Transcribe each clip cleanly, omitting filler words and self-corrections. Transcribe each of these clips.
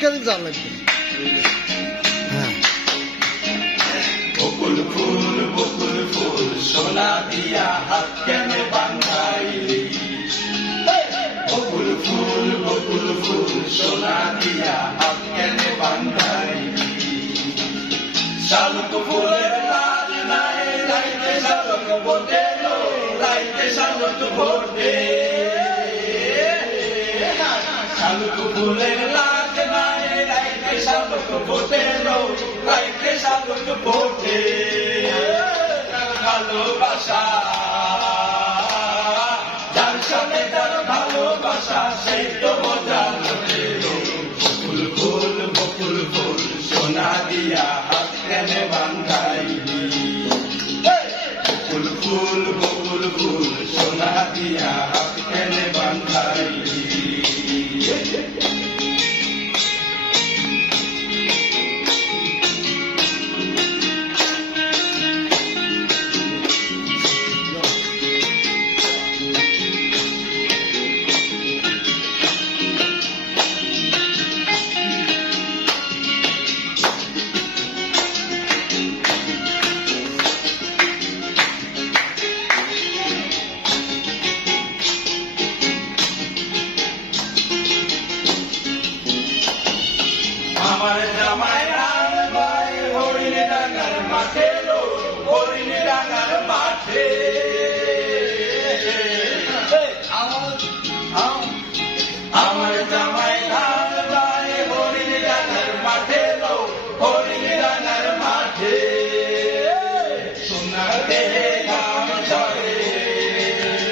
কেন যাওয়া লাগবে। হ্যাঁ, বকুল ফুল সোনা দিয়া হাত কেন বান্ধাইলি, বকুল ফুল সোনা দিয়া হাত কেন বান্ধাইলি, শালুক ফুলের লাজ নাই রাইতে শালুক ফোটে লো, রাইতে শালুক ফোটে, শালুক ফুলের লাজ নাই রাইতে শালুক ফোটে লো, রাইতে শালুক ফোটে, ভালোবাসা যার সাথে তার ভালোবাসা সেই তো মজা লোটে লো, বকুল ফুল সোনা দিয়া হাত কেন বান্ধাইলি, বকুল ফুল সোনা দিয়া হাত কেন বান্ধাইলি। আমার জামাই রাম ভাই হরিণ ডাঙ্গার মাঠে লো, হরিণ ডাঙ্গার মাঠে, আমার জামাই রাম ভাই হরিণ ডাঙ্গার মাঠে লো, হরিণ ডাঙ্গার মাঠে, সোনার দেহে ঘাম ঝরে,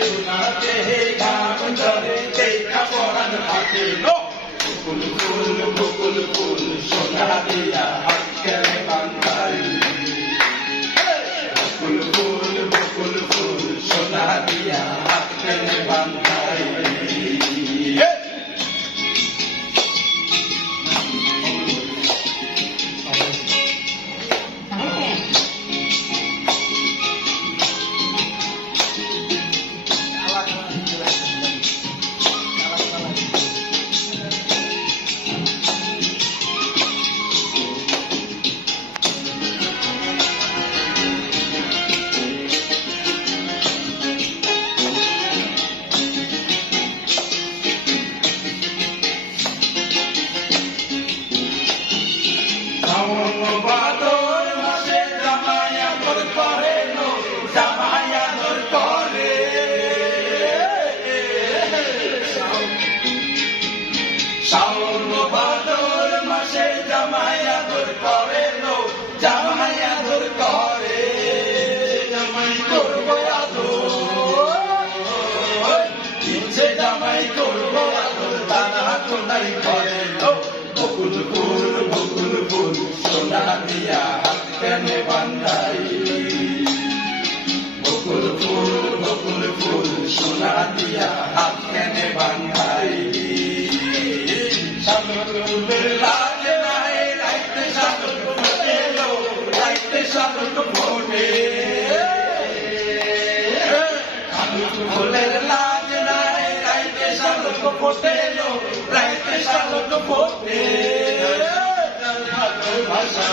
সোনার দেহে ঘাম ঝরে, দেখা পরাণ হাতে লো, বকুল ফুল সোনা দিয়া হাত কেন বান্ধাইলি, বকুল ফুল সোনা দিয়া হাত কেন বান্ধাইলি। ভাদর মাসে জামাই আদর করে লো, জামাই আদর করে, শ্রাবণ ভাদর মাসে জামাই আদর করে লো, জামাই আদর করে, জামাই করবো আদর, ইচ্ছে জামাই করবো আদর, দানা কোনাই করে লো, বকুল ফুল সোনা দিয়া হাত কেন বান্ধাইলি, বকুল ফুল সোনা দিয়া হাত কেন বান্ধাইলি, শালুক ফুলের লাজ নাই রাইতে শালুক ফোটে লো, রাইতে শালুক ফোটে, শালুক ফুলের লাজ নাই রাইতে শালুক ফোটে লো, রাইতে শালুক ফোটে, ভালোবাসা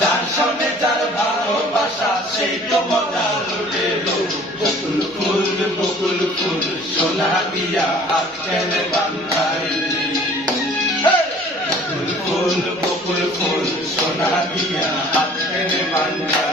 যার সঙ্গে যার ভালোবাসা সেই তো মজা লুটে লো, বকুল ফুল সোনা দিয়া হাত কেন বান্ধাইলি, বকুল ফুল সোনা দিয়া হাত কেন বান্ধাইলি।